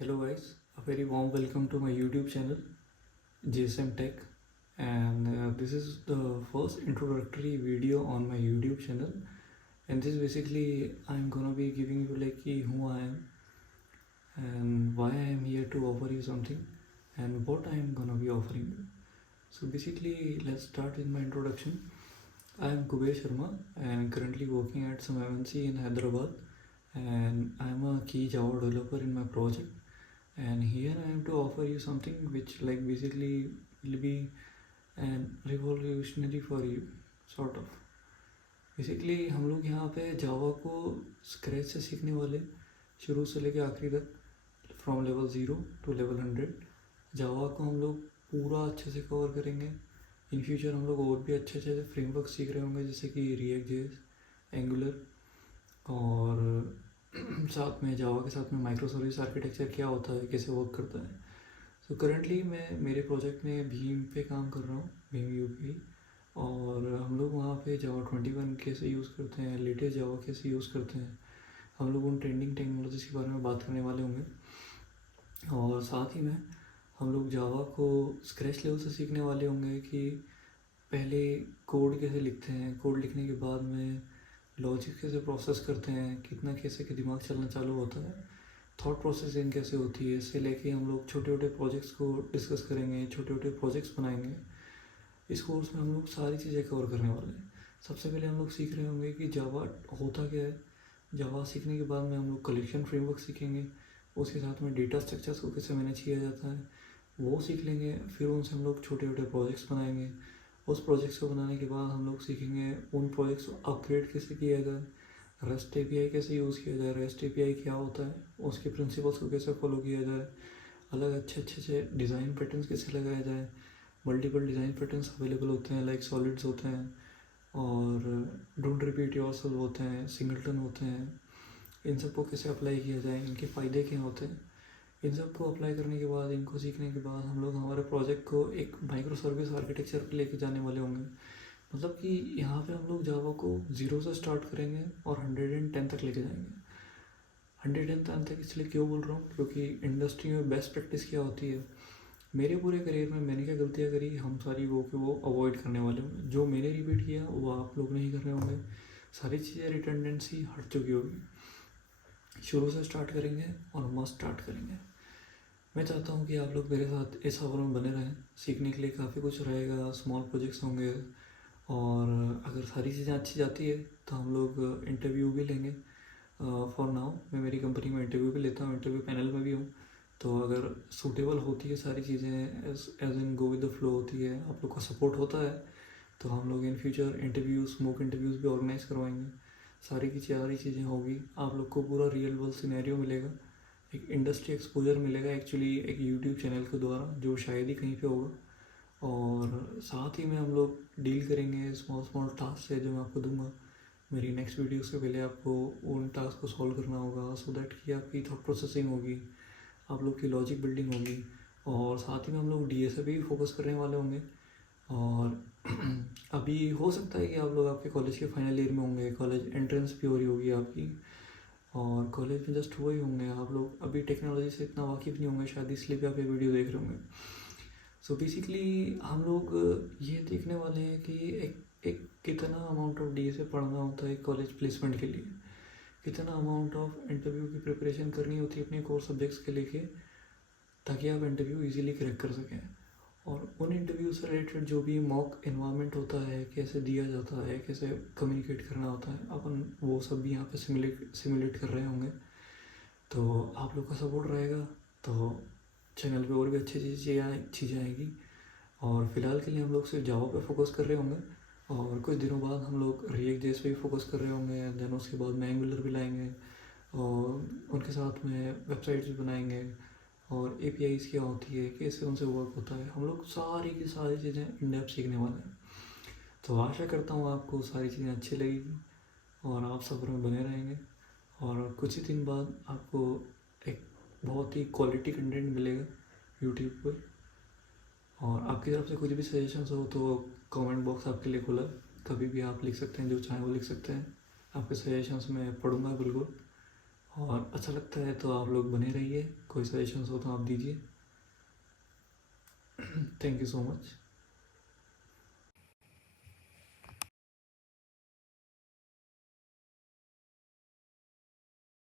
Hello guys, a very warm welcome to my YouTube channel JSM Tech, and this is the first introductory video on my YouTube channel. And this basically I'm gonna be giving you like who I am and why I am here to offer you something and what I am gonna be offering you. So basically let's start with my introduction. I am Kuber Sharma and currently working at some MNC in Hyderabad, and I am a key Java developer in my project. And here I am to offer you something which like basically will be an revolutionary for you sort of. Basically हम लोग यहाँ पे जावा को scratch से सीखने वाले, शुरू से लेके आखिरी तक, फ्रॉम लेवल 0 टू लेवल 100। जावा को हम लोग पूरा अच्छे से कवर करेंगे। इन फ्यूचर हम लोग और भी अच्छे अच्छे फ्रेमवर्क सीख रहे होंगे, जैसे कि रिएक्ट जेएस, एंगुलर, और साथ में जावा के साथ में माइक्रो सर्विस आर्किटेक्चर क्या होता है, कैसे वर्क करता है। सो करंटली मैं मेरे प्रोजेक्ट में भीम पे काम कर रहा हूँ, भीम यूपी, और हम लोग वहाँ पे जावा 21 कैसे यूज़ करते हैं, लेटेस्ट जावा कैसे यूज़ करते हैं, हम लोग उन ट्रेंडिंग टेक्नोलॉजीज के बारे में बात करने वाले होंगे। और साथ ही में हम लोग जावा को स्क्रैच लेवल से सीखने वाले होंगे कि पहले कोड कैसे लिखते हैं, कोड लिखने के बाद में लॉजिक कैसे प्रोसेस करते हैं, कितना कैसे के दिमाग चलना चालू होता है, थॉट प्रोसेसिंग कैसे होती है, इससे लेके हम लोग छोटे छोटे प्रोजेक्ट्स को डिस्कस करेंगे, छोटे छोटे प्रोजेक्ट्स बनाएंगे। इस कोर्स में हम लोग सारी चीज़ें कवर करने वाले हैं। सबसे पहले हम लोग सीख रहे होंगे कि जावा होता क्या है। जावा सीखने के बाद में हम लोग कलेक्शन फ्रेमवर्क सीखेंगे, उसके साथ में डेटा स्ट्रक्चर्स को कैसे मैनेज किया जाता है वो सीख लेंगे। फिर उनसे हम लोग छोटे छोटे प्रोजेक्ट्स बनाएंगे। उस प्रोजेक्ट्स को बनाने के बाद हम लोग सीखेंगे उन प्रोजेक्ट्स को अपग्रेड कैसे किया जाए, रेस्ट एपीआई कैसे यूज़ किया जाए, रेस्ट एपीआई क्या होता है, उसके प्रिंसिपल्स को कैसे फॉलो किया जाए, अलग अच्छे अच्छे से डिज़ाइन पैटर्न्स कैसे लगाया जाए। मल्टीपल डिज़ाइन पैटर्न्स अवेलेबल होते हैं, लाइक सॉलिड्स होते हैं, और डोंट रिपीट योरसेल्फ होते हैं, सिंगलटन होते हैं। इन सबको कैसे अप्लाई किया जाए, इनके फ़ायदे क्या होते हैं, इन सब को अप्लाई करने के बाद, इनको सीखने के बाद हम लोग हमारे प्रोजेक्ट को एक माइक्रो सर्विस आर्किटेक्चर पे लेके जाने वाले होंगे। मतलब कि यहाँ पे हम लोग जावा को 0 से स्टार्ट करेंगे और 110 तक लेके जाएंगे। 110 तक इसलिए क्यों बोल रहा हूँ, क्योंकि इंडस्ट्री में बेस्ट प्रैक्टिस क्या होती है। मेरे पूरे करियर में मैंने क्या गलतियाँ करी, हम सारी वो अवॉइड करने वाले होंगे। जो मैंने रिपीट किया वो आप लोग नहीं कर रहे होंगे। सारी चीज़ें रिटेंडेंसी हट चुकी होगी। शुरू से स्टार्ट करेंगे और मस्त स्टार्ट करेंगे। मैं चाहता हूँ कि आप लोग मेरे साथ इस सफ़र में बने रहें। सीखने के लिए काफ़ी कुछ रहेगा, स्मॉल प्रोजेक्ट्स होंगे, और अगर सारी चीज़ें अच्छी जाती है तो हम लोग इंटरव्यू भी लेंगे। फॉर नाउ मैं मेरी कंपनी में इंटरव्यू भी लेता हूँ, इंटरव्यू पैनल में भी हूँ। तो अगर सूटेबल होती है सारी चीज़ें, as in go with the flow होती है, आप लोग का सपोर्ट होता है, तो हम लोग in future interviews, mock interviews भी ऑर्गेनाइज करवाएंगे। सारी चीज़ें होगी, आप लोग को पूरा रियल वर्ल्ड सिनेरियो मिलेगा, एक इंडस्ट्री एक्सपोजर मिलेगा एक्चुअली एक यूट्यूब चैनल के द्वारा, जो शायद ही कहीं पे होगा। और साथ ही में हम लोग डील करेंगे स्मॉल स्मॉल टास्क है जो मैं आपको दूंगा। मेरी नेक्स्ट वीडियो से पहले आपको उन टास्क को सॉल्व करना होगा, सो दैट कि आपकी थॉट प्रोसेसिंग होगी, आप लोग की लॉजिक बिल्डिंग होगी। और साथ ही में हम लोग डीएसए पे भी फोकस करने वाले होंगे। और अभी हो सकता है कि आप लोग आपके कॉलेज के फाइनल ईयर में होंगे, कॉलेज एंट्रेंस भी हो रही होगी आपकी, और कॉलेज में जस्ट हुए ही होंगे आप लोग, अभी टेक्नोलॉजी से इतना वाकिफ़ नहीं होंगे शायद, इसलिए भी आप ये वीडियो देख रहे होंगे। सो बेसिकली हम लोग ये देखने वाले हैं कि एक कितना अमाउंट ऑफ डीएसए पढ़ना होता है कॉलेज प्लेसमेंट के लिए, कितना अमाउंट ऑफ इंटरव्यू की प्रिपरेशन करनी होती है अपने कोर सब्जेक्ट्स के लेके, ताकि आप इंटरव्यू इजीली क्रैक कर सकें। और उन इंटरव्यू से रिलेटेड जो भी मॉक इन्वायरमेंट होता है, कैसे दिया जाता है, कैसे कम्युनिकेट करना होता है, अपन वो सब भी यहाँ पे सिमुलेट कर रहे होंगे। तो आप लोग का सपोर्ट रहेगा तो चैनल पे और भी अच्छी चीज़ें आएगी। और फिलहाल के लिए हम लोग सिर्फ जावा पे फोकस कर रहे होंगे, और कुछ दिनों बाद हम लोग रिएक्ट जेएस पे भी फोकस कर रहे होंगे। देन उसके बाद में एंगुलर भी लाएंगे, और उनके साथ में वेबसाइट्स भी बनाएंगे, और एपीआईज क्या होती है, कैसे उनसे वर्क होता है, हम लोग सारी की सारी चीज़ें इन डेप्थ सीखने वाले हैं। तो आशा करता हूँ आपको सारी चीज़ें अच्छी लगेगी और आप सफ़र में बने रहेंगे। और कुछ ही दिन बाद आपको एक बहुत ही क्वालिटी कंटेंट मिलेगा यूट्यूब पर। और आपकी तरफ से कुछ भी सजेशंस हो तो कमेंट बॉक्स आपके लिए खुला है, कभी भी आप लिख सकते हैं, जो चाहें वो लिख सकते हैं। आपके सजेशंस मैं पढ़ूंगा बिल्कुल। और अच्छा लगता है तो आप लोग बने रहिए, कोई सजेशंस हो तो आप दीजिए। Thank you so much.